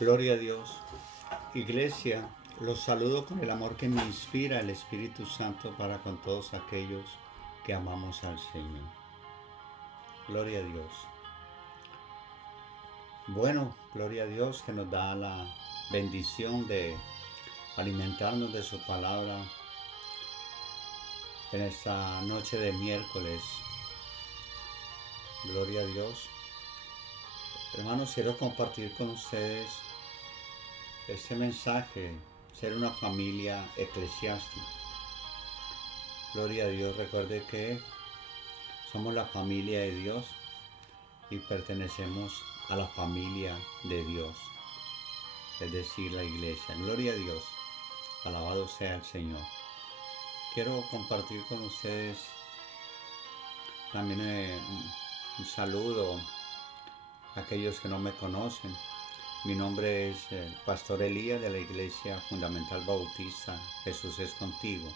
Gloria a Dios. Iglesia, los saludo con el amor que me inspira el Espíritu Santo para con todos aquellos que amamos al Señor. Gloria a Dios. Bueno, gloria a Dios que nos da la bendición de alimentarnos de su palabra en esta noche de miércoles. Gloria a Dios. Hermanos, quiero compartir con ustedes este mensaje, ser una familia eclesiástica. Gloria a Dios, recuerde que somos la familia de Dios y pertenecemos a la familia de Dios, es decir, la iglesia. Gloria a Dios, alabado sea el Señor. Quiero compartir con ustedes también un saludo a aquellos que no me conocen. Mi nombre es Pastor Elías de la Iglesia Fundamental Bautista Jesús es Contigo,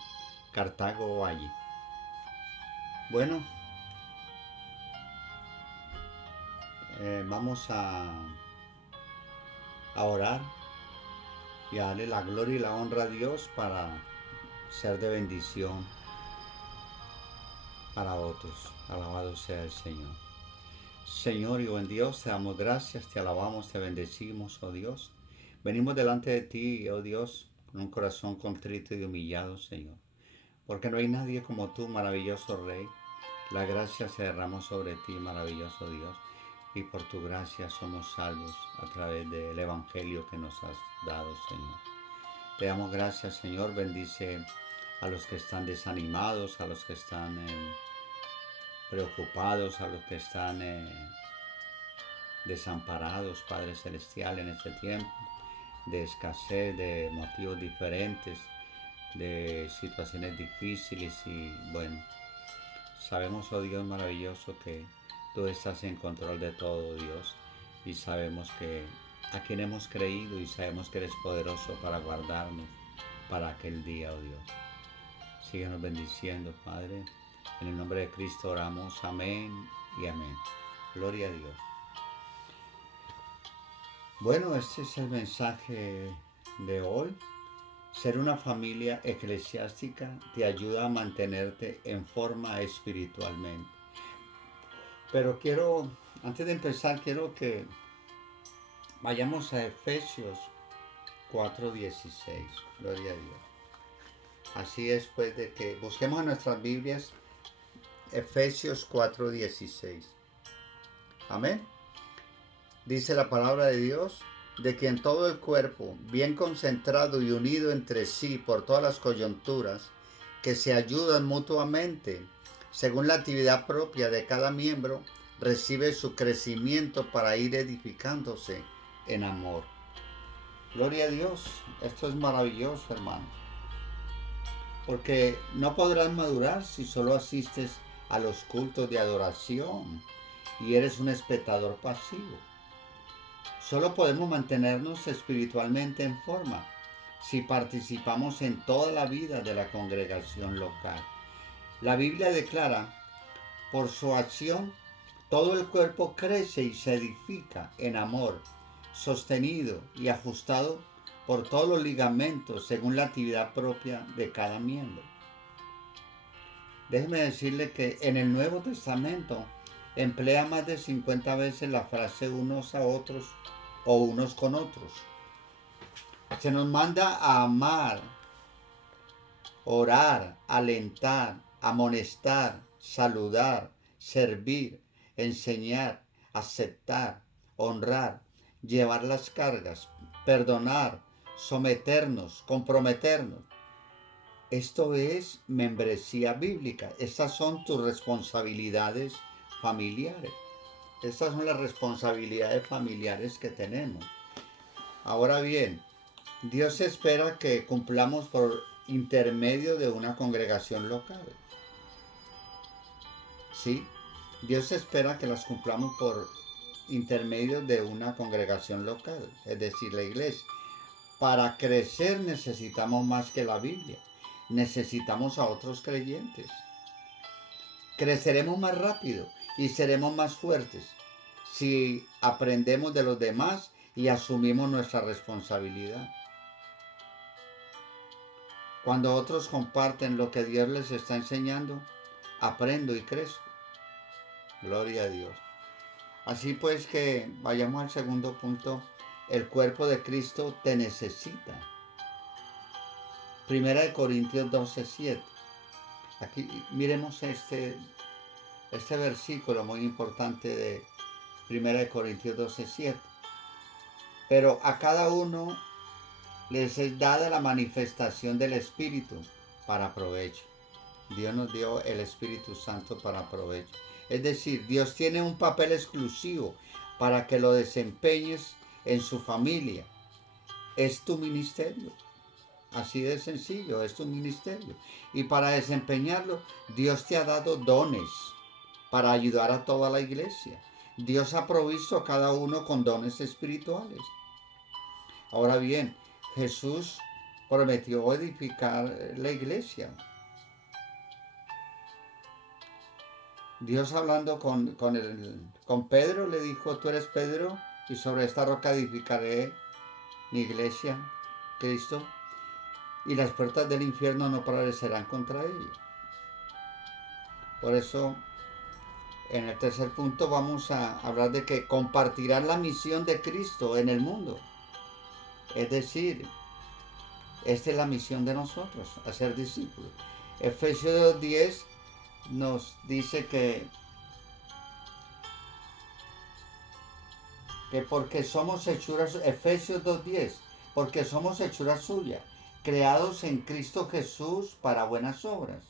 Cartago Valle. Bueno, vamos a orar y a darle la gloria y la honra a Dios para ser de bendición para otros. Alabado sea el Señor. Señor y buen Dios, te damos gracias, te alabamos, te bendecimos, oh Dios. Venimos delante de ti, oh Dios, con un corazón contrito y humillado, Señor. Porque no hay nadie como tú, maravilloso Rey. La gracia se derramó sobre ti, maravilloso Dios. Y por tu gracia somos salvos a través del Evangelio que nos has dado, Señor. Te damos gracias, Señor. Bendice a los que están desanimados, a los que están preocupados, a los que están desamparados, Padre Celestial, en este tiempo de escasez, de motivos diferentes, de situaciones difíciles y bueno, sabemos, oh Dios maravilloso, que tú estás en control de todo, Dios, y sabemos que a quien hemos creído y sabemos que eres poderoso para guardarnos para aquel día, oh Dios. Síguenos bendiciendo, Padre. En el nombre de Cristo oramos. Amén y amén. Gloria a Dios. Bueno, este es el mensaje de hoy. Ser una familia eclesiástica te ayuda a mantenerte en forma espiritualmente. Pero antes de empezar, quiero que vayamos a Efesios 4:16. Gloria a Dios. Así es, pues, de que busquemos en nuestras Biblias Efesios 4:16. Amén. Dice la palabra de Dios, de que en todo el cuerpo, bien concentrado y unido entre sí por todas las coyunturas, que se ayudan mutuamente, según la actividad propia de cada miembro, recibe su crecimiento para ir edificándose en amor. Gloria a Dios, esto es maravilloso, hermano. Porque no podrás madurar si solo asistes a los cultos de adoración y eres un espectador pasivo. Solo podemos mantenernos espiritualmente en forma si participamos en toda la vida de la congregación local. La Biblia declara, por su acción, todo el cuerpo crece y se edifica en amor, sostenido y ajustado por todos los ligamentos según la actividad propia de cada miembro. Déjeme decirle que en el Nuevo Testamento emplea más de 50 veces la frase unos a otros o unos con otros. Se nos manda a amar, orar, alentar, amonestar, saludar, servir, enseñar, aceptar, honrar, llevar las cargas, perdonar, someternos, comprometernos. Esto es membresía bíblica. Estas son tus responsabilidades familiares. Estas son las responsabilidades familiares que tenemos. Ahora bien, Dios espera que cumplamos por intermedio de una congregación local. ¿Sí? Dios espera que las cumplamos por intermedio de una congregación local, es decir, la iglesia. Para crecer necesitamos más que la Biblia. Necesitamos a otros creyentes. Creceremos más rápido y seremos más fuertes si aprendemos de los demás y asumimos nuestra responsabilidad. Cuando otros comparten lo que Dios les está enseñando, aprendo y crezco. Gloria a Dios. Así pues que vayamos al segundo punto. El cuerpo de Cristo te necesita. Primera de Corintios 12:7. Aquí miremos este versículo muy importante de Primera de Corintios 12:7. Pero a cada uno les es dada la manifestación del Espíritu para provecho. Dios nos dio el Espíritu Santo para provecho. Es decir, Dios tiene un papel exclusivo para que lo desempeñes en su familia. Es tu ministerio. Así de sencillo, es tu ministerio. Y para desempeñarlo, Dios te ha dado dones para ayudar a toda la iglesia. Dios ha provisto a cada uno con dones espirituales. Ahora bien, Jesús prometió edificar la iglesia. Dios hablando con Pedro le dijo, tú eres Pedro y sobre esta roca edificaré mi iglesia, Cristo, y las puertas del infierno no prevalecerán contra ella. Por eso, en el tercer punto vamos a hablar de que compartirán la misión de Cristo en el mundo. Es decir, esta es la misión de nosotros, hacer discípulos. Efesios 2:10 nos dice que porque somos hechuras, Efesios 2:10, porque somos hechuras suyas, creados en Cristo Jesús para buenas obras,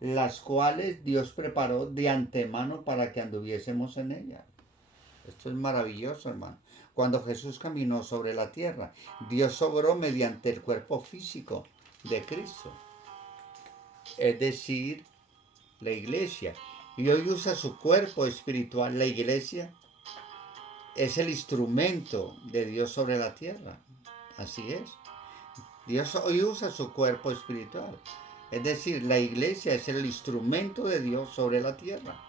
las cuales Dios preparó de antemano para que anduviésemos en ellas. Esto es maravilloso, hermano. Cuando Jesús caminó sobre la tierra, Dios obró mediante el cuerpo físico de Cristo, es decir, la iglesia. Y hoy usa su cuerpo espiritual. La iglesia es el instrumento de Dios sobre la tierra. Así es. Dios hoy usa su cuerpo espiritual. Es decir, la iglesia es el instrumento de Dios sobre la tierra.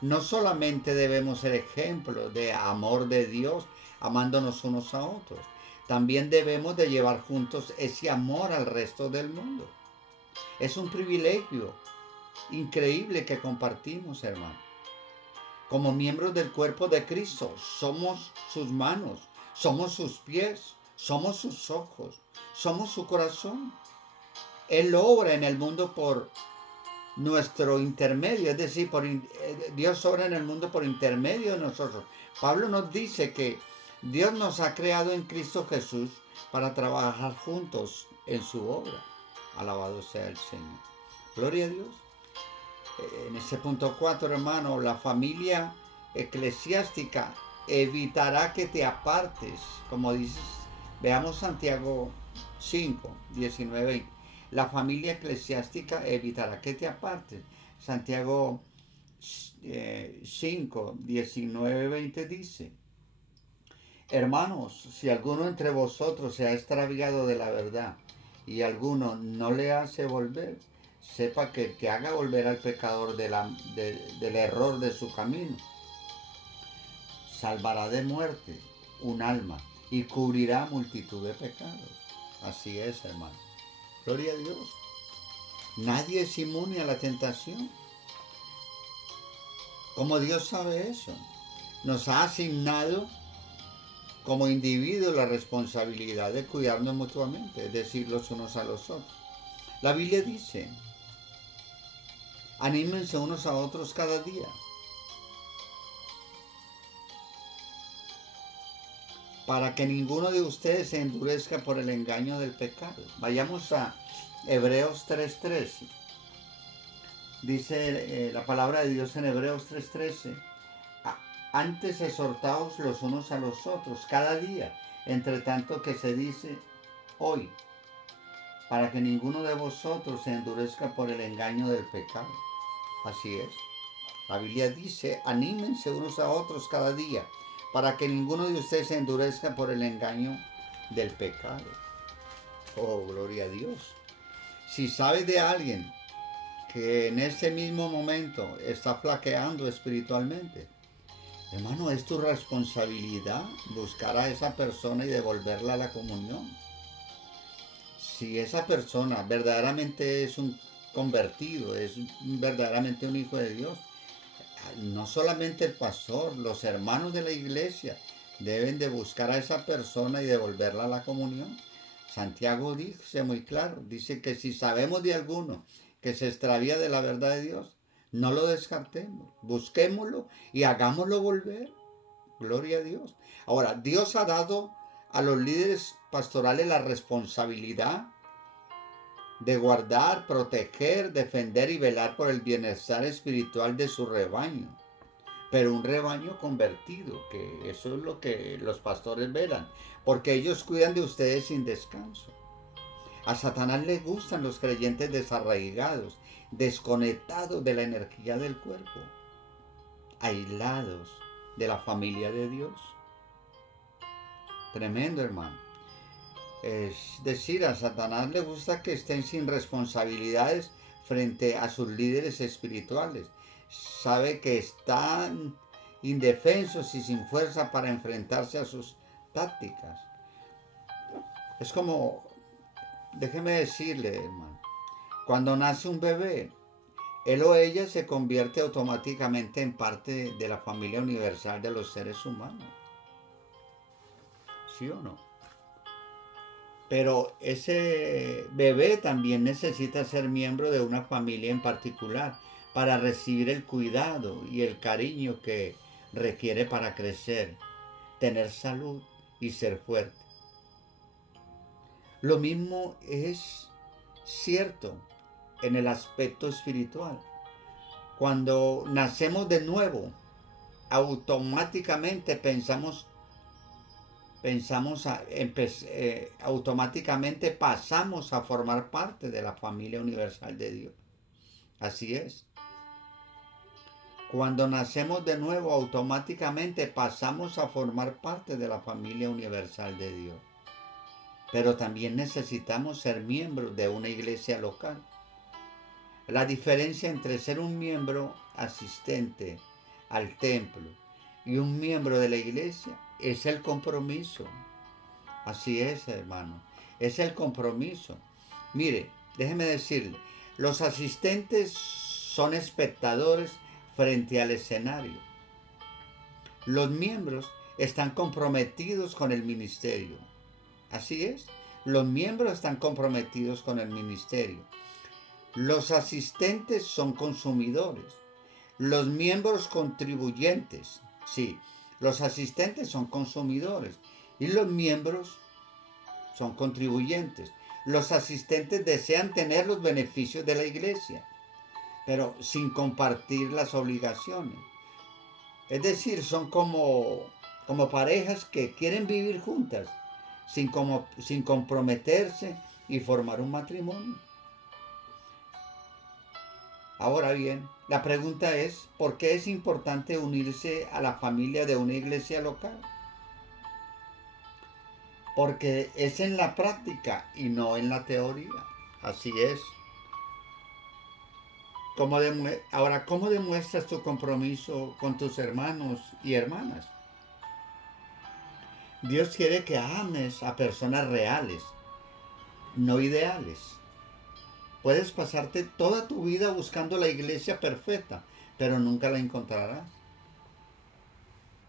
No solamente debemos ser ejemplo de amor de Dios, amándonos unos a otros. También debemos de llevar juntos ese amor al resto del mundo. Es un privilegio increíble que compartimos, hermano. Como miembros del cuerpo de Cristo, somos sus manos, somos sus pies, somos sus ojos, somos su corazón. Él obra en el mundo por nuestro intermedio, es decir, Dios obra en el mundo por intermedio de nosotros. Pablo nos dice que Dios nos ha creado en Cristo Jesús para trabajar juntos en su obra. Alabado sea el Señor. Gloria a Dios. En ese punto 4, hermano, la familia eclesiástica evitará que te apartes, como dices, veamos Santiago 5, 19, 20. La familia eclesiástica evitará que te apartes. Santiago 5, 19, 20 dice, hermanos, si alguno entre vosotros se ha extraviado de la verdad y alguno no le hace volver, sepa que el que haga volver al pecador del error de su camino, salvará de muerte un alma y cubrirá multitud de pecados. Así es, hermano. Gloria a Dios. Nadie es inmune a la tentación. Como Dios sabe eso, nos ha asignado como individuos la responsabilidad de cuidarnos mutuamente, es decir, los unos a los otros. La Biblia dice, anímense unos a otros cada día. Para que ninguno de ustedes se endurezca por el engaño del pecado. Vayamos a Hebreos 3:13. Dice la palabra de Dios en Hebreos 3:13. Antes exhortaos los unos a los otros cada día, entre tanto que se dice hoy, para que ninguno de vosotros se endurezca por el engaño del pecado. Así es. La Biblia dice, anímense unos a otros cada día, para que ninguno de ustedes se endurezca por el engaño del pecado. Oh, gloria a Dios. Si sabes de alguien que en ese mismo momento está flaqueando espiritualmente, Hermano, es tu responsabilidad buscar a esa persona y devolverla a la comunión. Si esa persona verdaderamente es un convertido, es verdaderamente un hijo de Dios, no solamente el pastor, los hermanos de la iglesia deben de buscar a esa persona y devolverla a la comunión. Santiago dice muy claro, dice que si sabemos de alguno que se extravía de la verdad de Dios, no lo descartemos, busquémoslo y hagámoslo volver. Gloria a Dios. Ahora, Dios ha dado a los líderes pastorales la responsabilidad de guardar, proteger, defender y velar por el bienestar espiritual de su rebaño. Pero un rebaño convertido, que eso es lo que los pastores velan, porque ellos cuidan de ustedes sin descanso. A Satanás le gustan los creyentes desarraigados, desconectados de la energía del cuerpo, aislados de la familia de Dios. Tremendo, hermano. Es decir, a Satanás le gusta que estén sin responsabilidades frente a sus líderes espirituales. Sabe que están indefensos y sin fuerza para enfrentarse a sus tácticas. Es como, déjeme decirle, hermano, cuando nace un bebé, él o ella se convierte automáticamente en parte de la familia universal de los seres humanos. ¿Sí o no? Pero ese bebé también necesita ser miembro de una familia en particular para recibir el cuidado y el cariño que requiere para crecer, tener salud y ser fuerte. Lo mismo es cierto en el aspecto espiritual. Cuando nacemos de nuevo, automáticamente automáticamente pasamos a formar parte de la familia universal de Dios. Así es. Cuando nacemos de nuevo, automáticamente pasamos a formar parte de la familia universal de Dios. Pero también necesitamos ser miembros de una iglesia local. La diferencia entre ser un miembro asistente al templo y un miembro de la iglesia es el compromiso. Así es, hermano. Es el compromiso. Mire, déjeme decirle, los asistentes son espectadores frente al escenario. Los miembros están comprometidos con el ministerio. Así es. Los miembros están comprometidos con el ministerio. Los asistentes son consumidores. Los miembros contribuyentes. Sí, los asistentes son consumidores y los miembros son contribuyentes. Los asistentes desean tener los beneficios de la iglesia, pero sin compartir las obligaciones. Es decir, son como parejas que quieren vivir juntas, sin comprometerse y formar un matrimonio. Ahora bien, la pregunta es, ¿por qué es importante unirse a la familia de una iglesia local? Porque es en la práctica y no en la teoría. Así es. Ahora, ¿cómo demuestras tu compromiso con tus hermanos y hermanas? Dios quiere que ames a personas reales, no ideales. Puedes pasarte toda tu vida buscando la iglesia perfecta, pero nunca la encontrarás.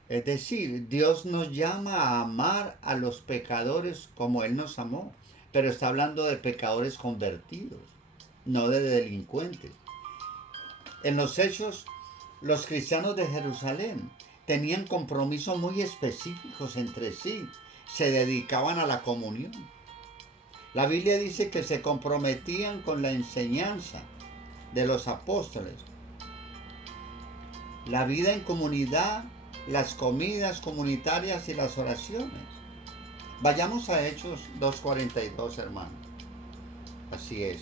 Es decir, Dios nos llama a amar a los pecadores como Él nos amó, pero está hablando de pecadores convertidos, no de delincuentes. En los Hechos, los cristianos de Jerusalén tenían compromisos muy específicos entre sí, se dedicaban a la comunión. La Biblia dice que se comprometían con la enseñanza de los apóstoles, la vida en comunidad, las comidas comunitarias y las oraciones. Vayamos a Hechos 2:42, hermano. Así es.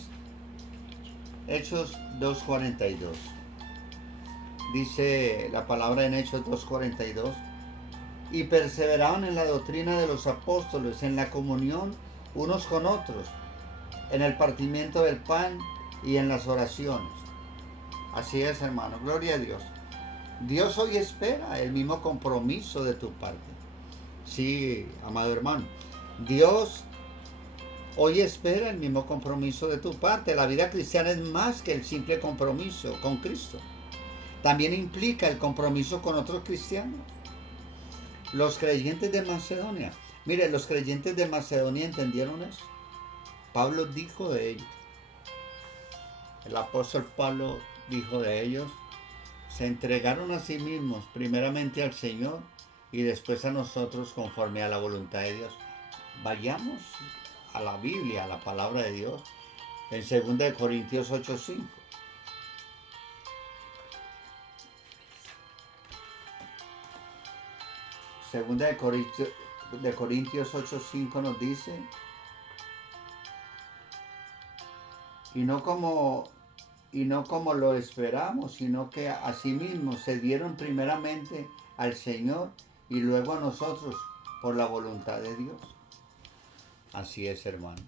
Hechos 2:42. Dice la palabra en Hechos 2:42. Y perseveraban en la doctrina de los apóstoles, en la comunión unos con otros, en el partimiento del pan y en las oraciones. Así es, hermano. Gloria a Dios. Dios hoy espera el mismo compromiso de tu parte. Sí, amado hermano. Dios hoy espera el mismo compromiso de tu parte. La vida cristiana es más que el simple compromiso con Cristo. También implica el compromiso con otros cristianos. Los creyentes de Macedonia. Mire, los creyentes de Macedonia entendieron eso. Pablo dijo de ellos. El apóstol Pablo dijo de ellos. Se entregaron a sí mismos, primeramente al Señor y después a nosotros conforme a la voluntad de Dios. Vayamos a la Biblia, a la palabra de Dios, en 2 Corintios 8:5. Segunda de Corintios 8:5 nos dice, y no como lo esperamos, sino que asimismo se dieron primeramente al Señor y luego a nosotros por la voluntad de Dios. Así es, hermano.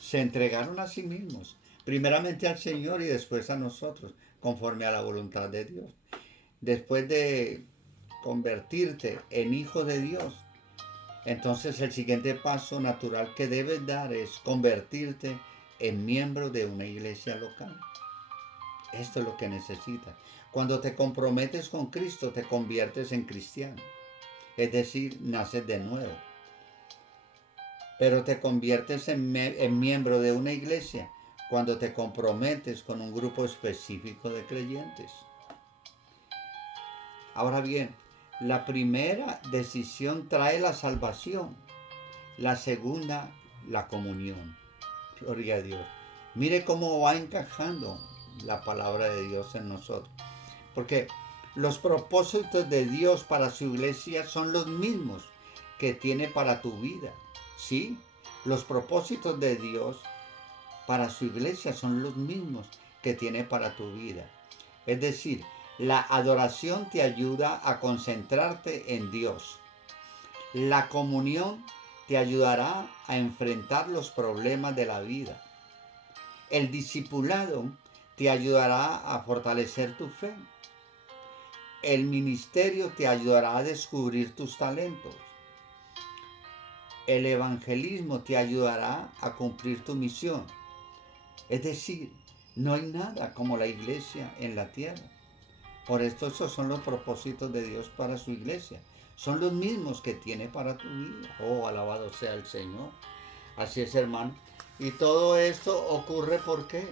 Se entregaron a sí mismos, primeramente al Señor y después a nosotros, conforme a la voluntad de Dios. Después de convertirte en hijo de Dios, entonces el siguiente paso natural que debes dar es convertirte en miembro de una iglesia local. Esto es lo que necesitas. Cuando te comprometes con Cristo, te conviertes en cristiano. Es decir, naces de nuevo. Pero te conviertes en miembro de una iglesia cuando te comprometes con un grupo específico de creyentes. Ahora bien, la primera decisión trae la salvación. La segunda, la comunión. Gloria a Dios. Mire cómo va encajando la palabra de Dios en nosotros. Porque los propósitos de Dios para su iglesia son los mismos que tiene para tu vida. ¿Sí? Los propósitos de Dios para su iglesia son los mismos que tiene para tu vida. Es decir, la adoración te ayuda a concentrarte en Dios. La comunión te ayudará a enfrentar los problemas de la vida. El discipulado te ayudará a fortalecer tu fe. El ministerio te ayudará a descubrir tus talentos. El evangelismo te ayudará a cumplir tu misión. Es decir, no hay nada como la iglesia en la tierra. Por esto esos son los propósitos de Dios para su iglesia. Son los mismos que tiene para tu vida. Oh, alabado sea el Señor. Así es, hermano. Y todo esto ocurre ¿por qué?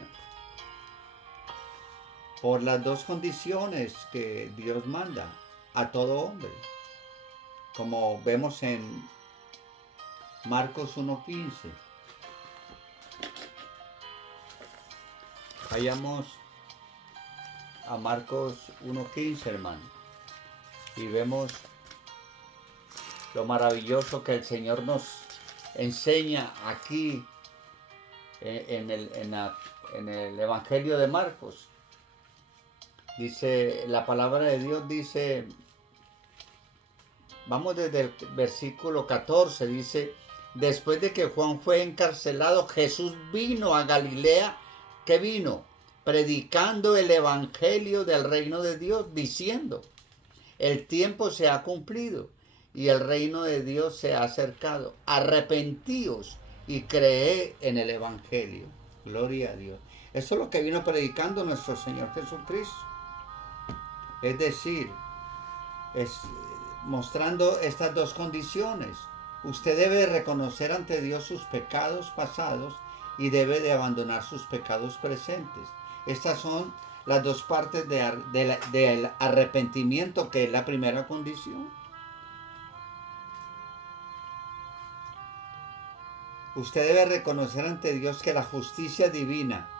Por las dos condiciones que Dios manda a todo hombre. Como vemos en Marcos 1:15. Vayamos a Marcos 1:15, hermano. Y vemos lo maravilloso que el Señor nos enseña aquí en el Evangelio de Marcos. Dice, la palabra de Dios dice, vamos desde el versículo 14, dice, después de que Juan fue encarcelado, Jesús vino a Galilea. ¿Qué vino? Predicando el evangelio del reino de Dios, diciendo, el tiempo se ha cumplido y el reino de Dios se ha acercado. Arrepentíos y creed en el evangelio. Gloria a Dios. Eso es lo que vino predicando nuestro Señor Jesucristo. Es decir, mostrando estas dos condiciones. Usted debe reconocer ante Dios sus pecados pasados y debe de abandonar sus pecados presentes. Estas son las dos partes del arrepentimiento, que es la primera condición. Usted debe reconocer ante Dios que la justicia divina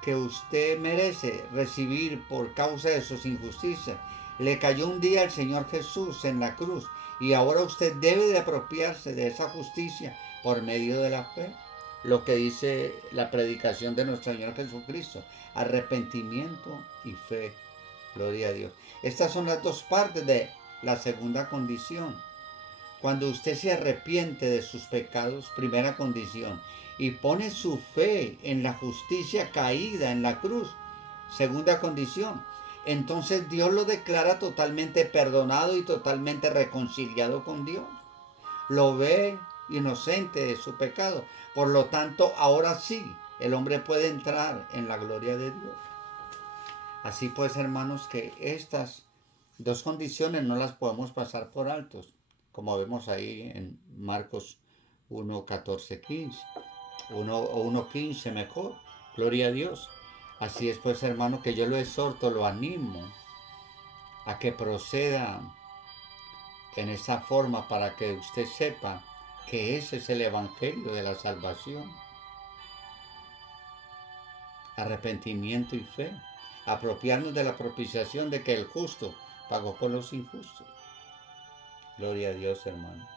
que usted merece recibir por causa de sus injusticias le cayó un día al Señor Jesús en la cruz, y ahora usted debe de apropiarse de esa justicia por medio de la fe. Lo que dice la predicación de nuestro Señor Jesucristo: arrepentimiento y fe. Gloria a Dios. Estas son las dos partes de la segunda condición. Cuando usted se arrepiente de sus pecados, primera condición, y pone su fe en la justicia caída en la cruz, segunda condición, entonces Dios lo declara totalmente perdonado y totalmente reconciliado con Dios. Lo ve inocente de su pecado. Por lo tanto, ahora sí, el hombre puede entrar en la gloria de Dios. Así pues, hermanos, que estas dos condiciones no las podemos pasar por altos, como vemos ahí en Marcos 1, 14, 15, 1 15 mejor, gloria a Dios. Así es pues, hermano, que yo lo exhorto, lo animo a que proceda en esa forma para que usted sepa que ese es el evangelio de la salvación. Arrepentimiento y fe. Apropiarnos de la propiciación de que el justo pagó por los injustos. Gloria a Dios, hermano.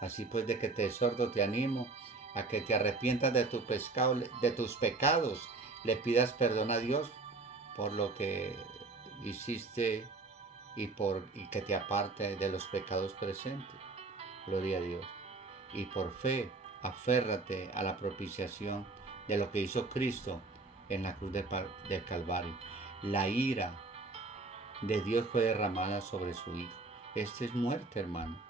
Así pues, de que te exhorto, te animo a que te arrepientas de tus pecados, le pidas perdón a Dios por lo que hiciste y que te aparte de los pecados presentes. Gloria a Dios. Y por fe, aférrate a la propiciación de lo que hizo Cristo en la cruz del Calvario. La ira de Dios fue derramada sobre su Hijo. Esta es muerte, hermano.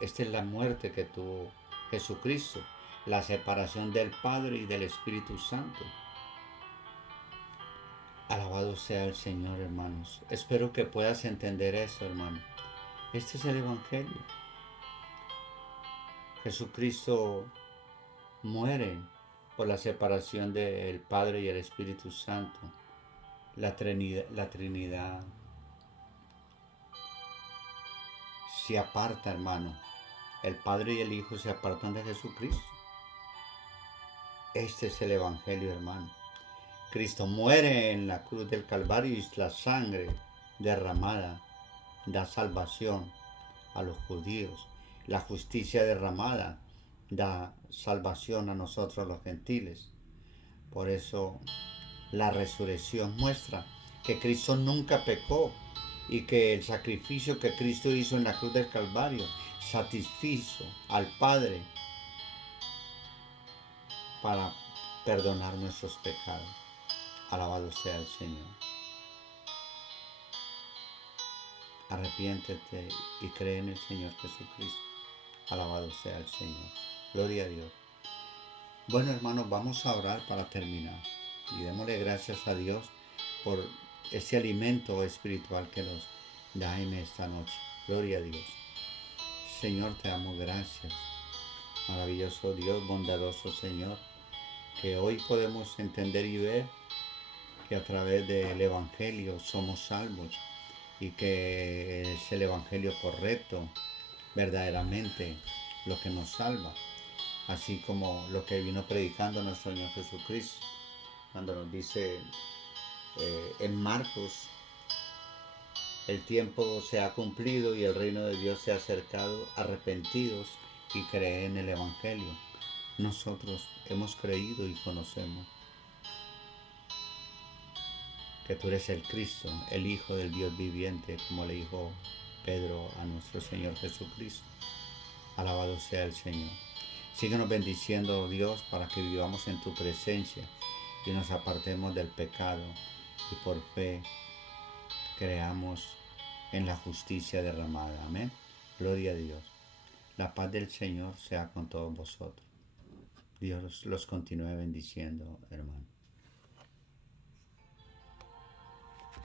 Esta es la muerte que tuvo Jesucristo, la separación del Padre y del Espíritu Santo. Alabado sea el Señor, hermanos. Espero que puedas entender esto, hermano. Este es el Evangelio. Jesucristo muere por la separación del Padre y el Espíritu Santo. La Trinidad se aparta, hermano. El Padre y el Hijo se apartan de Jesucristo. Este es el Evangelio, hermano. Cristo muere en la cruz del Calvario y la sangre derramada da salvación a los judíos. La justicia derramada da salvación a nosotros los gentiles. Por eso la resurrección muestra que Cristo nunca pecó y que el sacrificio que Cristo hizo en la cruz del Calvario satisfizo al Padre para perdonar nuestros pecados. Alabado sea el Señor. Arrepiéntete y cree en el Señor Jesucristo. Alabado sea el Señor. Gloria a Dios. Bueno, hermanos, vamos a orar para terminar. Y démosle gracias a Dios por ese alimento espiritual que nos da en esta noche. Gloria a Dios. Señor, te damos gracias. Maravilloso Dios, bondadoso Señor, que hoy podemos entender y ver que a través del Evangelio somos salvos y que es el Evangelio correcto, verdaderamente lo que nos salva, así como lo que vino predicando nuestro Señor Jesucristo, cuando nos dice en Marcos, el tiempo se ha cumplido y el reino de Dios se ha acercado, arrepentidos y creen en el Evangelio. Nosotros hemos creído y conocemos que tú eres el Cristo, el Hijo del Dios viviente, como le dijo Pedro a nuestro Señor Jesucristo. Alabado sea el Señor. Síguenos bendiciendo, Dios, para que vivamos en tu presencia y nos apartemos del pecado y por fe creamos en la justicia derramada. Amén. Gloria a Dios. La paz del Señor sea con todos vosotros. Dios los continúe bendiciendo, hermano.